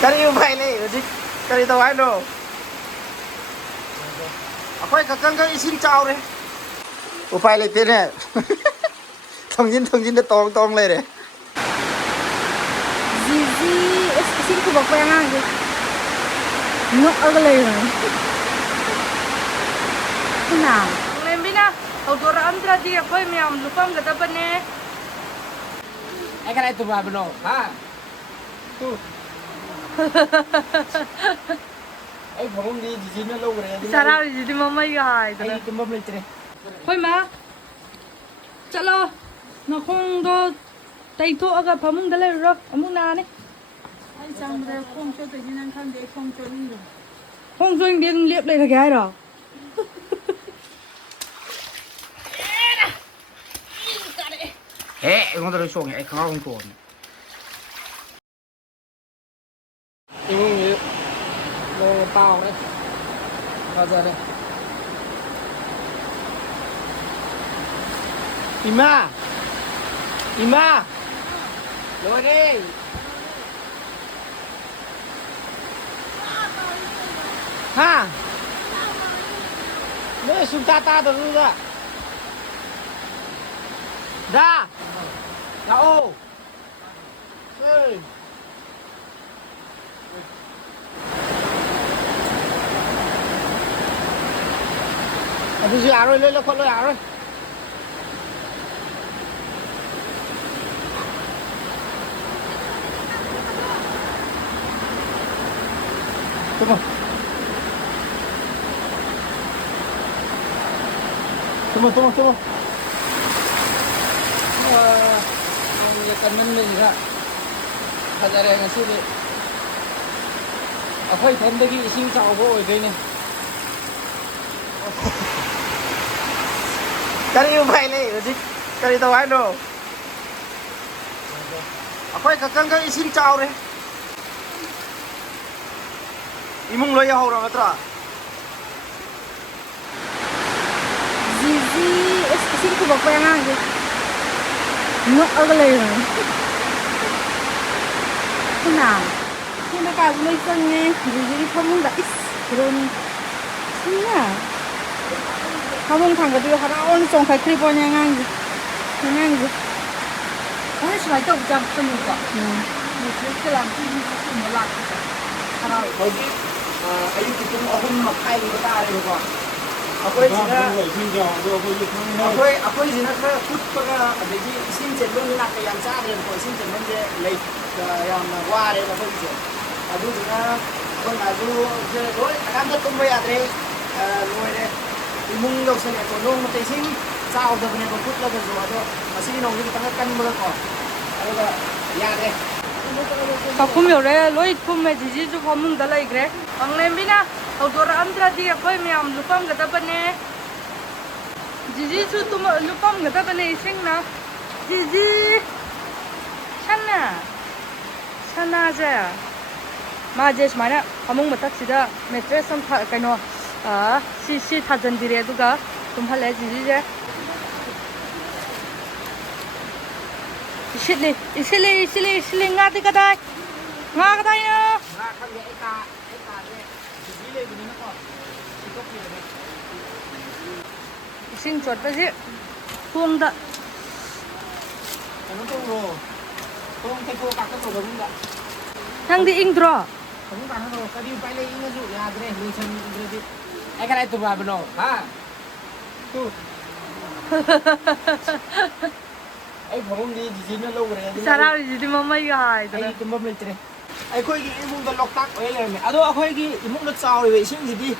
Kali yung baile, kali tawag no. Ako ay kakanggang ising chao re. Upay lại thế này. Thông tin nó tong lên đấy. Gì xin khu vực quen à gì? Nó ở cái này rồi. Thế nào? Lên bên nào? Hầu đồ ra ăn ra đi, khơi mèo lục băm cái tập này. Ai cái này tụi bà bên nào? Ha? Tu. Ai phóng đi gì nó lâu rồi. Sao nào gì thì mama cái hai. Ai tụi mắm lên trên. Khơi mà. Chalo. Nó không có tay thuốc cái phẩm mông đó lên rồi, mông na này. Anh sang đây không cho tự nhiên anh không để không cho đi rồi. Không doanh điên liệp lên là cái đó. Ê, con tao xuống ai không còn. Im nó bao đấy. Bao giờ đây? Ima, rồi đi. Ha? Nó sung ta rồi ra. Ra. Ra ô. Ơi. Bây giờ rồi lên con rồi rồi. Tunggu. Ang yakan man ni ha. Kadare ngasi ni. Akhoi thandagi ising chawbo oidoi ne. Kali yung baile, kali tawag no. Akhoi kakanggang ising chaw re. Imong loya ho ra matra. Gì xin khu vực quen à gì? Nó ở cái này rồi. Thế nào? Thế nó cả mấy con nghe gì không đã ít rồi. Thế nào? Không thằng cái điều họ ôn trồng phải clip bao nhiêu ngang gì? Ngang gì? Ôi, sao lại tụng chăm tâm quá. Mình sẽ làm cái gì cũng một lần. Thôi đi. Ayun itong ahon makay ko tayo ko. Ako'y sina ka put pa ka adigi isin chello ni nakayang sa akin ko isin chello de late yang ware na ko isin. Adu sina ko adu je roy akan to tumay atre roy de imong daw sa ko nung matay isin sa daw ne ko put la ko ado asili nong ni tangakan mo ko. Ano ba? Yare. Kakum yo re loi kum me jiji ju phamung da lai gre ang lem bina hau dora andra di khoi miam lupam ga da bane jiji chu tum lupam ga da bane sing na jiji chana ja ma je smana phamung matak sida mattress sam kaino si thajan dire duga tum hale jiji je Isili ngati kadai. Nga kadai na. Nga kan ya eka de. Bile gini na ko. Ito pili. Ising chot pa si. Tuang da. Ano to ro? Tuang te ko ka ka to gum da. Nang di ing dro. Kamu kan ro kadi pa le ing ju ya gre ni san gre di. Ai ka tu ba bno. Ha. Tu. Ai phóng đi gì nó lâu rồi. Sao nào gì thì mama cái hai. Ai tụi mắm lên trên. Ai khơi cái imong da lok tak oi le me. Ado khơi cái imong da chao le sing gì đi.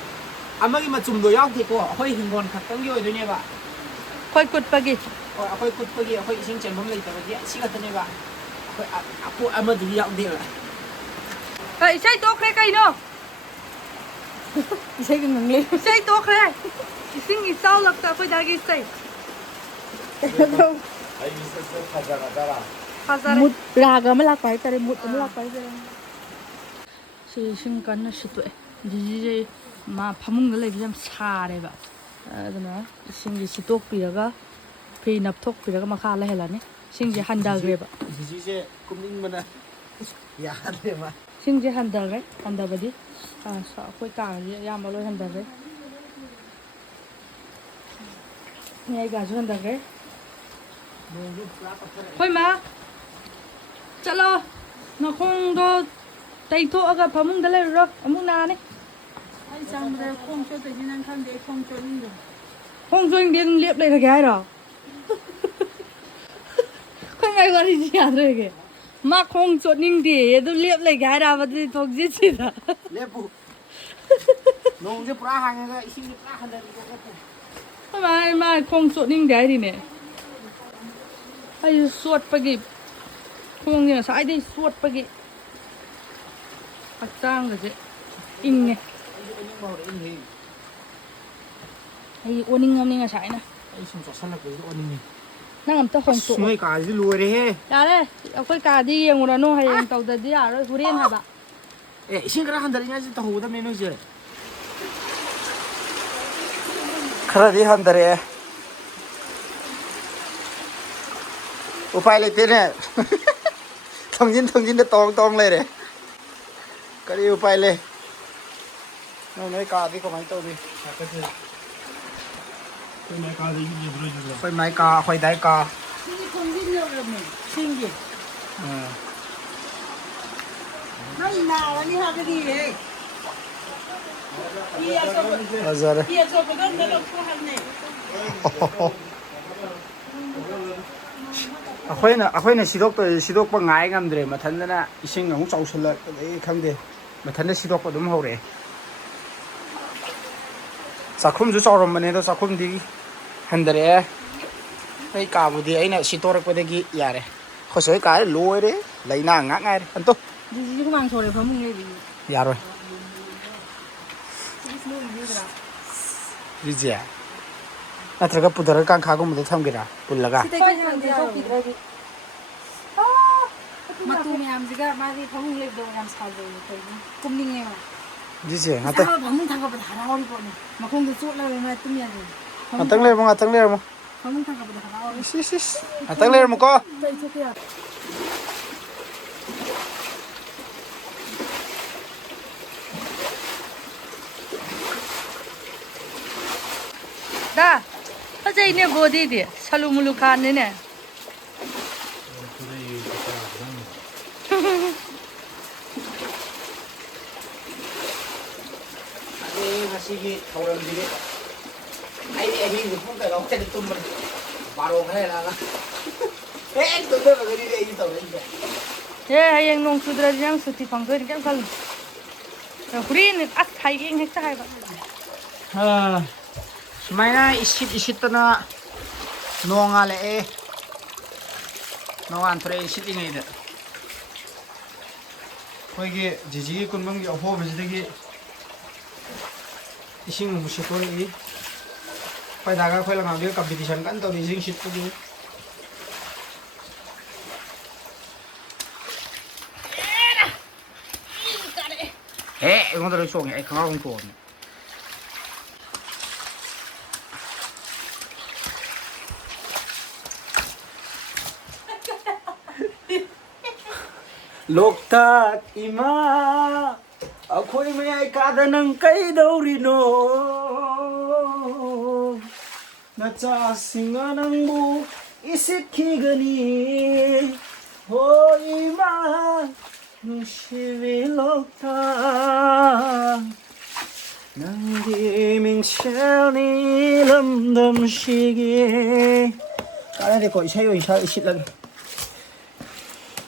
Amagi ma chum do yaw thi ko khơi hingon khat tang yo do ne ba. Khoi kut pagi. Khơi kut pagi khơi sing chen mắm le ta ba si ka ta ne ba. Khơi apu amadi yaw de la. Ai sai to kre kai no. Sai cái ngừng lên. Sai to kre. Ising isau lak ta khoi da gi sai. Ay, bisa sepajar ada Hazar. Mut raga mới lạc phải tại mut mới lạc phải rồi. Sing kan na situ jiji ma phamung da lai jam sa re ba. Aduna sing gi sitok pi ga phi nap thok pi ga ma kha la hela ni. ꯏꯁꯤꯡꯁꯦ ꯍꯟꯊꯈ꯭ꯔꯦꯕ ꯖꯤꯖꯤꯁꯦ ꯀꯨꯝꯅꯤꯡꯕꯅ ꯌꯥꯗ꯭ꯔꯦꯕ ꯏꯁꯤꯡꯁꯦ ꯍꯟꯊꯈ꯭ꯔꯦ ꯍꯟꯊꯕꯗꯤ ꯑꯩꯈꯣꯏ ꯀꯥꯁꯦ ꯑꯌꯥꯝꯕ ꯂꯣꯏ ꯍꯟꯊꯈ꯭ꯔꯦ ꯃꯌꯥꯏ ꯀꯥꯁꯨ ꯍꯟꯊꯈ꯭ꯔꯦ ꯅꯣꯡꯁꯨ ꯄꯨꯔꯥ ꯀꯞꯊꯔꯛꯑꯦ ꯍꯣꯏ ꯃꯥ ꯆꯠꯂꯣ ꯅꯈꯣꯡꯗꯣ ꯇꯩꯊꯣꯛꯑꯒ ꯐꯃꯨꯡꯗ ꯂꯩꯔꯨꯔꯣ ꯑꯃꯨꯛ ꯅꯥꯅꯤ ꯑꯩ ꯆꯪꯕꯗ ꯈꯣꯡ ꯆꯣꯠꯇꯣꯏꯁꯤ ꯅꯪ ꯈꯪꯗꯦ ꯑꯩ ꯈꯣꯡ ꯆꯣꯠꯅꯤꯡꯗ꯭ꯔꯣ ꯈꯣꯡ ꯆꯣꯠꯅꯤꯡꯗꯦ ꯑꯗꯨꯝ ꯂꯦꯞ ꯂꯩꯔꯒꯦ ꯍꯥꯏꯔꯣ ꯑꯩꯈꯣꯏ ꯃꯥꯏ ꯋꯥꯔꯤꯁꯤ ꯌꯥꯗ꯭ꯔꯦꯒꯦ ꯃꯥ ꯈꯣꯡ ꯆꯣꯠꯅꯤꯡꯗꯦ ꯑꯗꯨꯝ ꯂꯦꯞ ꯂꯩꯒꯦ ꯍꯥꯏꯔꯕ ꯑꯗꯨꯗꯤ ꯊꯣꯡꯖꯤꯠꯁꯤꯗ ꯂꯦꯞꯄꯨ ꯅꯣꯡꯁꯦ ꯄꯨꯔꯥ ꯍꯥꯡꯉꯒ ꯏꯁꯤꯡꯁꯦ ꯄꯨꯔꯥ ꯍꯟꯊꯔꯤꯀꯣ ꯂꯦꯞꯄꯨ ꯃꯥ ꯈꯣꯡ ꯆꯣꯠꯅꯤꯡꯗꯦ ꯍꯥꯏꯔꯤꯅꯦ ꯑꯩꯁꯨ ꯆꯣꯠꯄꯒꯤ ꯈꯣꯡꯁꯦ ꯉꯁꯥꯏꯗꯩ ꯆꯣꯠꯄꯒꯤ ꯍꯛꯆꯥꯡꯒꯁꯦ ꯏꯪꯉꯦ ꯑꯩꯁꯨ ꯑꯣꯅꯤꯡꯕ ꯍꯧꯔꯛꯏꯅꯦꯍꯦ ꯑꯩ ꯑꯣꯅꯤꯡꯉꯝꯅꯤ ꯉꯁꯥꯏꯅ ꯑꯩ ꯁꯨꯝ ꯆꯣꯠꯁꯜꯂꯛꯄꯁꯤꯗ ꯑꯣꯅꯤꯡꯉꯤ ꯅꯪ ꯑꯝꯇ ꯑꯁ ꯍꯣꯡꯇꯣꯛꯑꯣ ꯅꯣꯏ ꯀꯥꯁꯤꯗꯤ ꯂꯣꯏꯔꯦꯍꯦ ꯌꯥꯔꯦ ꯑꯩꯈꯣꯏ ꯀꯥꯗꯤ ꯌꯦꯡꯉꯨꯔꯅꯨ ꯍꯌꯦꯡ ꯇꯧꯗꯗꯤ ꯌꯥꯔꯣꯏ ꯍꯣꯔꯦꯟ ꯍꯥꯏꯕ ꯑꯦ ꯏꯁꯤꯡ ꯈꯔ ꯍꯟꯊꯔꯤꯉꯩꯁꯤ ꯇꯧꯍꯧꯒꯗꯕꯅꯦ ꯅꯣꯏꯁꯦ ꯈꯔꯗꯤ ꯍꯟꯊꯔꯛꯑꯦ ꯎꯄꯥꯏ ꯂꯩꯇꯦꯅꯦ ꯊꯣꯡꯖꯤꯟꯗ ꯇꯧꯔ ꯂꯩꯔꯦ ꯀꯔꯤ ꯎꯄꯥꯏ ꯂꯩ ꯅꯣꯏ ꯀꯥꯗꯤ ꯀꯃꯥꯏꯅ ꯇꯧꯔꯤ ꯑꯩꯈꯣꯏ ꯃꯥꯏ ꯀꯥ ꯑꯩꯈꯣꯏ ꯗꯥꯏ ꯀꯥ ꯁꯤꯒꯤ ꯈꯣꯡꯖꯤꯟ ꯌꯧꯔꯝꯃꯦ ꯁꯤꯡꯒꯤ ꯅꯪ ꯅꯥꯔꯅꯤ ꯍꯥꯏꯕꯗꯤꯍꯦ ꯐꯖꯔꯦ ꯐꯤ ꯑꯆꯣꯠꯄꯗꯣ ꯑꯝꯇ ꯂꯧꯊꯣꯛꯍꯟꯅꯦ ꯑꯩꯈꯣꯏꯅ ꯁꯤꯗꯣꯛꯄ ꯉꯥꯏ ꯉꯝꯗ꯭ꯔꯦ ꯃꯊꯟꯗꯅ ꯏꯁꯤꯡ ꯑꯃꯨꯛ ꯆꯥꯎꯁꯜꯂꯛꯄꯗꯒꯤ ꯈꯪꯗꯦ ꯃꯊꯟꯗ ꯁꯤꯗꯣꯛꯄ ꯑꯗꯨꯝ ꯍꯧꯔꯛꯑꯦ ꯆꯥꯛꯈꯨꯝꯁꯨ ꯆꯥꯎꯔꯝꯕꯅꯦ ꯑꯗꯣ ꯆꯥꯛꯈꯨꯝꯗꯤ ꯍꯟꯊꯔꯛꯑꯦ ꯑꯩ ꯀꯥꯕꯨꯗꯤ ꯑꯩꯅ ꯁꯤꯠꯇꯣꯔꯛꯄꯗꯒꯤ ꯌꯥꯔꯦ ꯑꯩꯈꯣꯏ ꯁꯤ ꯀꯥ ꯂꯣꯏꯔꯦ ꯂꯩꯅꯥ ꯉꯥꯛ ꯉꯥꯏꯔꯦ ꯑꯟꯇꯣ ꯗꯤꯖꯤꯁꯨ ꯍꯨꯃꯥꯡ ꯁꯧꯔꯦ ꯐꯃꯨꯡ ꯂꯩꯕꯒꯤ ꯌꯥꯔꯣꯏ ꯏꯁ ꯔꯤꯖꯦ ꯅꯠꯇ꯭ꯔꯒ ꯄꯨꯊꯔꯒ ꯀꯥꯡꯈꯥꯒꯨꯝꯕꯗ ꯊꯝꯒꯦꯔꯥ ꯄꯨꯜꯂꯒ ꯁꯤ ꯇꯩꯊꯣꯛꯄꯤꯗ꯭ꯔꯗꯤ ꯃꯇꯨ ꯃꯇꯨ ꯃꯌꯥꯝꯁꯤꯒ ꯃꯥꯗꯤ ꯐꯃꯨꯡ ꯂꯩꯕꯗꯣ ꯌꯥꯝ ꯁꯥꯖꯩꯌꯦ ꯀꯩꯅꯣ ꯀꯨꯝꯅꯤꯡꯉꯦꯕ ꯔꯤꯖꯦ ꯏꯁꯥ ꯐꯃꯨꯡ ꯊꯥꯡꯒꯠꯄꯗ ꯍꯔꯥꯎꯔꯤ ꯄꯣꯠꯅꯤ ꯃꯈꯣꯡꯗꯣ ꯆꯣꯠꯂꯒ ꯃꯥ ꯇꯨꯝ ꯌꯥꯗꯦ ꯉꯥꯛꯇꯪ ꯂꯩꯔꯝꯃꯣ ꯐꯃꯨꯡ ꯊꯥꯡꯒꯠꯄꯗ ꯍꯔꯥꯎꯔꯤ ꯉꯥꯛꯇꯪ ꯂꯩꯔꯝꯃꯣꯀꯣ ꯇꯩꯊꯣꯛꯄ ꯌꯥꯗꯦ ꯗꯥ ꯐꯖꯩꯅꯦ ꯕꯣꯗꯤꯗꯤ ꯁꯂꯨ ꯃꯨꯂꯨ ꯈꯥꯟꯅꯤꯅꯦ ꯉꯁꯤꯒꯤ ꯊꯧꯔꯝꯁꯤꯗꯤ ꯑꯩꯗꯤ ꯑꯍꯤꯡꯗ ꯄꯨꯡ ꯀꯩꯅꯣ ꯇꯨꯝꯕꯅꯤ ꯕꯥꯔꯣ ꯈꯔ ꯍꯦꯜꯂꯛꯑꯒ ꯍꯦꯛ ꯇꯨꯝꯊꯕꯒꯗꯤ ꯑꯩꯗꯤ ꯇꯧꯔꯛꯏꯁꯦ ꯑꯦ ꯍꯌꯦꯡ ꯅꯣꯡ ꯆꯨꯗ꯭ꯔꯗꯤ ꯅꯪ ꯁꯨꯇꯤ ꯐꯪꯗꯣꯏꯅꯤ ꯀꯩꯝ ꯈꯜꯂꯨ ꯍꯣꯔꯦꯟ ꯑꯁ ꯍꯌꯦꯡ ꯍꯦꯛꯇ ꯍꯥꯏꯕ ꯁꯨꯃꯥꯏꯅ ꯏꯁꯤꯠꯇꯅ ꯅꯣꯡꯉꯥꯜꯂꯛꯑꯦ ꯅꯣꯡꯉꯥꯟꯊꯣꯔꯛꯑꯦ ꯏꯁꯤꯠꯂꯤꯉꯩꯗ ꯑꯩꯈꯣꯏꯒꯤ ꯖꯤꯖꯤꯒꯤ ꯀꯨꯟꯕꯝꯒꯤ ꯑꯍꯣꯕꯁꯤꯗꯒꯤ ꯏꯁꯤꯡ ꯑꯃꯨꯛ ꯁꯤꯠꯇꯣꯔꯛꯏ ꯑꯩꯈꯣꯏꯗꯥꯒ ꯑꯩꯈꯣꯏ ꯂꯉꯥꯡꯗꯨꯒ ꯀꯝꯄꯤꯇꯤꯁꯟ ꯀꯟꯅ ꯇꯧꯔꯤ ꯏꯁꯤꯡ ꯁꯤꯠꯄꯒꯤ ꯑꯩꯉꯣꯟꯗ ꯂꯣꯏ ꯆꯣꯡꯉꯦ ꯑꯩ ꯈꯪꯍꯥꯎ ꯑꯃ ꯊꯣꯛꯑꯕꯅꯦ ꯂꯣꯛꯇꯥꯛ ꯏꯃꯥ ꯑꯩꯈꯣꯏ ꯃꯌꯥꯏ ꯀꯥꯗ ꯅꯪ ꯀꯩꯗꯧꯔꯤꯅꯣ ꯅꯆꯥꯁꯤꯡꯅ ꯅꯪꯕꯨ ꯏꯁꯤꯠꯈꯤꯒꯅꯤ ꯍꯣ ꯏꯃꯥ ꯅꯨꯡꯁꯤꯕꯤ ꯂꯣꯛꯇꯥꯛ ꯅꯪꯒꯤ ꯃꯤꯡꯁꯦꯜꯅꯤ ꯂꯝꯗꯝꯁꯤꯒꯤ ꯀꯥꯟꯅꯗꯦꯀꯣ ꯏꯁꯩ ꯑꯣꯏꯅ ꯏꯁꯤꯠꯂꯒꯦ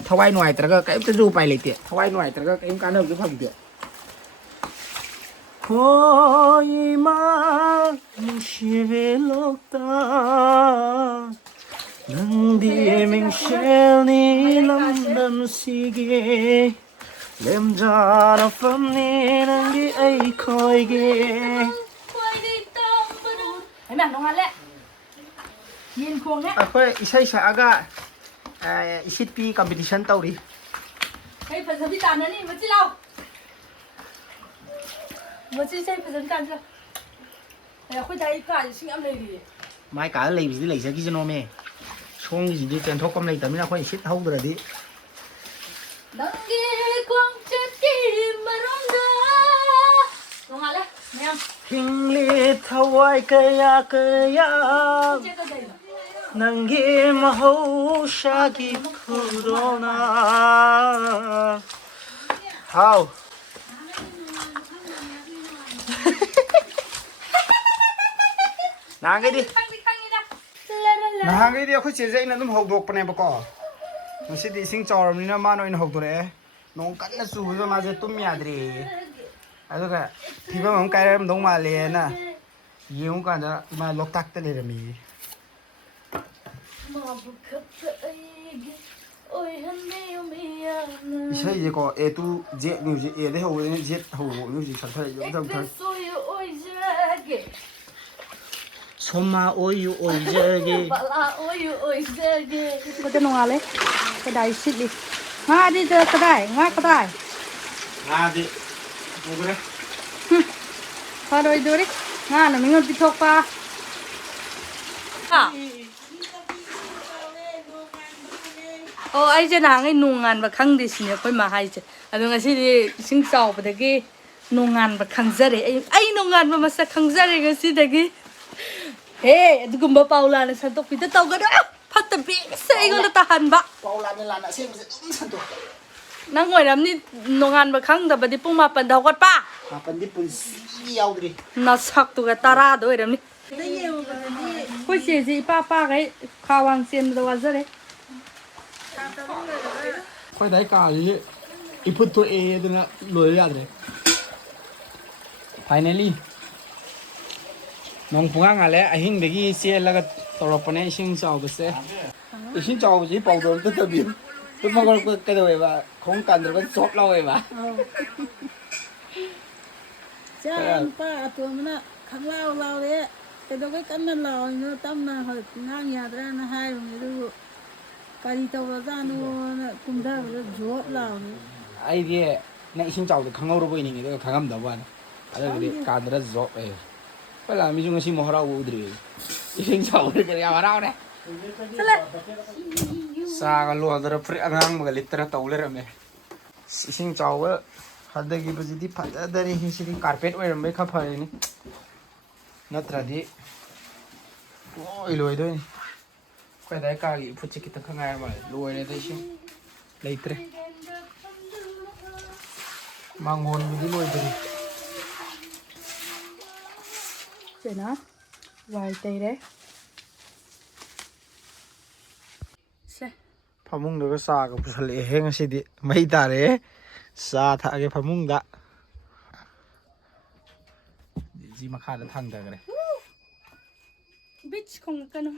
ꯊꯋꯥꯏ ꯅꯨꯡꯉꯥꯏꯇ꯭ꯔꯒ ꯀꯔꯤꯝꯇꯁꯨ ꯎꯄꯥꯏ ꯂꯩꯇꯦ ꯊꯋꯥꯏ ꯅꯨꯡꯉꯥꯏꯇ꯭ꯔꯒ ꯀꯔꯤꯝ ꯀꯥꯟꯅꯕꯁꯨ ꯐꯪꯗꯦ ꯍꯣ ꯏꯃꯥ ꯅꯨꯡꯁꯤꯕꯤ ꯂꯣꯛꯇꯥꯛ ꯅꯪꯗꯤ ꯃꯤꯡꯁꯦꯜꯅꯤ ꯂꯝꯗꯝꯁꯤꯒꯤ ꯂꯦꯝꯖꯥꯔꯐꯝꯅꯤ ꯅꯪꯒꯤ ꯑꯩꯈꯣꯏꯒꯤ ꯍꯩꯃꯥ ꯅꯣꯡꯉꯥꯜꯂꯦ ꯌꯦꯟ ꯈꯣꯡꯉꯦ ꯑꯩꯈꯣꯏ ꯏꯁꯩ ꯁꯛꯑꯒ ꯏꯁꯤꯠꯄꯤ ꯀꯝꯄꯤꯇꯤꯁꯟ ꯇꯧꯔꯤ ꯀꯩ ꯐꯖꯕꯤ ꯇꯥꯟꯅꯅꯤ ꯃꯆꯤ ꯂꯥꯎ ꯃꯆꯤ ꯏꯁꯩ ꯐꯖꯕꯤ ꯇꯥꯟꯁꯤ ꯂꯥꯎ ꯑꯩꯈꯣꯏ ꯗꯥꯏ ꯀꯥꯁꯦ ꯏꯁꯤꯡ ꯌꯥꯝ ꯂꯩꯔꯤꯌꯦ ꯃꯥꯏ ꯀꯥꯗ ꯂꯩꯕꯁꯤꯗꯤ ꯂꯩꯖꯈꯤꯁꯅꯣꯃꯦ ꯁꯣꯡꯒꯤꯁꯤꯗꯤ ꯆꯦꯟꯊꯣꯛꯐꯝ ꯂꯩꯇꯕꯅꯤꯅ ꯑꯩꯈꯣꯏ ꯁꯤꯠ ꯍꯧꯗ꯭ꯔꯗꯤ ꯅꯪꯒꯤ ꯈꯣꯡꯆꯠꯀꯤ ꯃꯔꯣꯝꯗ ꯅꯣꯡꯉꯥꯜꯂꯦ ꯃꯌꯥꯝ ꯍꯤꯡꯂꯤ ꯊꯋꯥꯏ ꯀꯌꯥ ꯀꯌꯥ ꯅꯪꯒꯤ ꯃꯍꯧꯁꯥꯒꯤ ꯈꯨꯗꯣꯜꯅ ꯍꯥꯎ ꯅꯍꯥꯟꯒꯩꯗꯤ ꯑꯩꯈꯣꯏ ꯆꯦꯁꯦ ꯑꯩꯅ ꯑꯗꯨꯝ ꯍꯧꯗꯣꯛꯄꯅꯦꯕꯀꯣ ꯉꯁꯤꯗꯤ ꯏꯁꯤꯡ ꯆꯥꯎꯔꯕꯅꯤ나 ꯃꯥꯅ ꯑꯣꯏꯅ ꯍꯧꯗꯣꯔꯛꯑꯦ ꯅꯣꯡ ꯀꯟꯅ ꯆꯨꯕꯗ ꯃꯥꯁꯦ ꯇꯨꯝ ꯌꯥꯗ꯭ꯔꯦ ꯑꯗꯨꯒ ꯐꯤꯕꯝ ꯑꯃ ꯀꯥꯏꯔꯝꯗꯧ ꯃꯥꯜꯂꯦꯅ ꯌꯦꯡꯉꯨꯀꯥꯟꯗ ꯃꯥ ꯂꯣꯛꯇꯥꯛꯇ ꯂꯩꯔꯝꯃꯤ ꯏꯁꯩꯁꯦꯀꯣ ꯑꯦ ꯇꯨ ꯖꯦꯠ ꯃ꯭ꯌꯨꯖꯤꯛ ꯑꯦꯗꯩ ꯍꯧꯕꯅꯤꯅ ꯖꯦꯠ ꯍꯧꯕ ꯃ꯭ꯌꯨꯖꯤꯛ ꯁꯛꯊꯔꯛꯏ ꯁꯣꯃꯥ ꯑꯣꯏꯌꯨ ꯑꯣꯏꯖꯒꯦ ꯀꯗ ꯅꯣꯡꯉꯥꯜꯂꯦ ꯀꯗꯥꯏ ꯁꯤꯠꯂꯤ ꯉꯥꯗꯤ ꯀꯗꯥꯏ ꯉꯥ ꯀꯗꯥꯏ ꯉꯥꯗꯤ ꯎꯈ꯭ꯔꯦ ꯐꯔꯣꯏꯗꯣꯔꯤ ꯉꯥꯅ ꯃꯤꯉꯣꯟ ꯄꯤꯊꯣꯛꯄ ꯑꯣ ꯑꯩꯁꯦ ꯅꯍꯥꯟꯒꯩ ꯅꯣꯡ ꯉꯥꯟꯕ ꯈꯪꯗꯦ ꯁꯤꯅꯦ ꯑꯩꯈꯣꯏ ꯃꯥ ꯍꯥꯏꯁꯦ ꯑꯗꯣ ꯉꯁꯤꯗꯤ ꯏꯁꯤꯡ ꯆꯥꯎꯕꯗꯒꯤ ꯅꯣꯡ ꯉꯥꯟꯕ ꯈꯪꯖꯔꯦ ꯑꯩ ꯅꯣꯡ ꯉꯥꯟꯕ ꯃꯁꯛ ꯈꯪꯖꯔꯦ ꯉꯁꯤꯗꯒꯤ ꯍꯦ ꯑꯗꯨꯒꯨꯝꯕ ꯄꯥꯎ ꯂꯥꯟꯅ ꯁꯟꯇꯣꯛꯄꯤꯗ ꯇꯧꯒꯅꯨ ꯐꯠꯇꯕꯤꯁꯦ ꯑꯩꯉꯣꯟꯗ ꯇꯥꯍꯟꯕ ꯄꯥꯎ ꯂꯥꯟꯅ ꯑꯁꯦꯡꯕꯁꯦ ꯑꯗꯨꯝ ꯁꯟꯗꯣꯛꯄ ꯅꯪ ꯑꯣꯏꯔꯝꯅꯤ ꯅꯣꯡꯉꯥꯟꯕ ꯈꯪꯗꯕꯗꯤ ꯄꯨꯡ 7ꯗ ꯍꯧꯒꯠꯄ ꯃꯥꯄꯟꯗꯤ ꯄꯨꯟꯁꯤ ꯌꯥꯎꯗ꯭ꯔꯤ ꯅꯁꯛꯇꯨꯒ 10ꯗ ꯑꯣꯏꯔꯝꯅꯤ ꯑꯩꯈꯣꯏ ꯆꯦꯁꯤ ꯏꯄꯥ ꯄꯥꯈꯩ ꯈꯥ ꯋꯥꯡ ꯆꯦꯟꯕꯗ ꯋꯥꯖꯔꯦ ꯑꯩꯈꯣꯏ ꯗꯥꯏ ꯀꯥꯁꯤ ꯏꯐꯨꯠ ꯊꯣꯛꯑꯦ ꯑꯗꯨꯅ ꯂꯣꯏꯕ ꯌꯥꯗ꯭ꯔꯦ ꯐꯥꯏꯅꯦꯂꯤ ꯅꯣꯡ ꯄꯨꯡꯉꯥꯟ ꯉꯥꯜꯂꯦ ꯑꯍꯤꯡꯗꯒꯤ ꯆꯦꯜꯂꯒ ꯇꯧꯔꯛꯄꯅꯦ ꯏꯁꯤꯡ ꯆꯥꯎꯕꯁꯦ ꯏꯁꯤꯡ ꯆꯥꯎꯕꯁꯤ ꯄꯥꯎꯗꯔ ꯑꯝꯇ ꯇꯝꯕꯤꯌꯨ ꯇꯨꯝ ꯍꯧꯒꯠꯂꯛꯄ ꯀꯩꯗꯧꯋꯦꯕ ꯈꯣꯡ ꯀꯥꯟꯗ꯭ꯔꯒ ꯆꯣꯠ ꯂꯥꯎꯋꯦꯕ ꯅꯨꯄꯥ ꯑꯇꯣꯝꯕꯅ ꯈꯪꯂꯥꯎ ꯂꯥꯎꯔꯦ ꯀꯩꯗꯧꯕꯩ ꯀꯟꯅ ꯂꯥꯎꯔꯤꯅꯣ ꯇꯞꯅ ꯉꯥꯡ ꯌꯥꯗ꯭ꯔꯥꯅ ꯍꯥꯏꯔꯨꯅꯦ ꯑꯗꯨꯕꯨ ꯀꯔꯤ ꯇꯧꯔꯖꯥꯠꯅꯣꯅ ꯀꯨꯝꯊꯕꯗ ꯖꯣꯞ ꯂꯥꯎꯔꯦ ꯑꯩꯗꯤ ꯅꯪ ꯏꯁꯤꯡ ꯆꯥꯎꯕꯗꯣ ꯈꯪꯍꯧꯔꯕꯣꯏ ꯅꯤꯡꯉꯤ ꯑꯗꯨꯒ ꯈꯪꯉꯝꯗꯕ ꯋꯥꯅꯤ ꯑꯗꯨꯒꯗꯤ ꯀꯥꯟꯗ꯭ꯔ ꯖꯣꯞ ꯑꯩ ꯑꯩꯈꯣꯏ ꯂꯥꯛꯑꯝꯃꯤꯁꯨ ꯉꯁꯤ ꯃꯨꯛ ꯍꯔꯥꯎꯕ ꯎꯗ꯭ꯔꯤ ꯏꯁꯤꯡ ꯆꯥꯎꯕꯗꯤ ꯀꯔꯤ ꯌꯥꯝ ꯍꯔꯥꯎꯔꯦ ꯆꯥꯒ ꯂꯣꯟꯗꯅ ꯐꯨꯔꯤꯠ ꯑꯉꯥꯡꯕꯒ ꯂꯤꯠꯇꯅ ꯇꯧ ꯂꯩꯔꯝꯃꯦ ꯏꯁꯤꯡ ꯆꯥꯎꯕ ꯍꯟꯊꯈꯤꯕꯁꯤꯗꯤ ꯐꯖꯗꯔꯤ ꯁꯤꯗꯤ ꯀꯥꯔꯄꯦꯠ ꯑꯣꯏꯔꯝꯕꯩ ꯈꯔ ꯐꯔꯤꯅꯤ ꯅꯠꯇ꯭ꯔꯗꯤ ꯂꯣꯏꯗꯣꯏꯅꯤ ꯑꯩꯈꯣꯏ ꯑꯗꯥꯏ ꯀꯥꯒꯤ ꯏꯐꯨꯠꯁꯦ ꯈꯤꯇꯪ ꯈꯛ ꯉꯥꯏꯔ ꯃꯥꯜꯂꯦ ꯂꯣꯏꯔꯦꯗ ꯏꯁꯤꯡ ꯂꯩꯇ꯭ꯔꯦ ꯃꯥꯡꯒꯣꯟꯕꯨꯗꯤ ꯂꯣꯏꯗ꯭ꯔꯤ ꯆꯦꯅ ꯋꯥꯏ ꯇꯩꯔꯦ ꯁꯦ ꯐꯃꯨꯡꯗꯨꯒ ꯆꯥꯒ ꯄꯨꯁꯜꯂꯛꯑꯦꯍꯦ ꯉꯁꯤꯗꯤ ꯃꯩ ꯇꯥꯔꯦ ꯆꯥ ꯊꯛꯑꯒꯦ ꯐꯃꯨꯡꯗ ꯁꯤ ꯃꯈꯥꯗ ꯊꯥꯡꯊꯈ꯭ꯔꯦ ꯕꯤꯠꯁ ꯈꯣꯡꯉꯛꯀꯅꯨ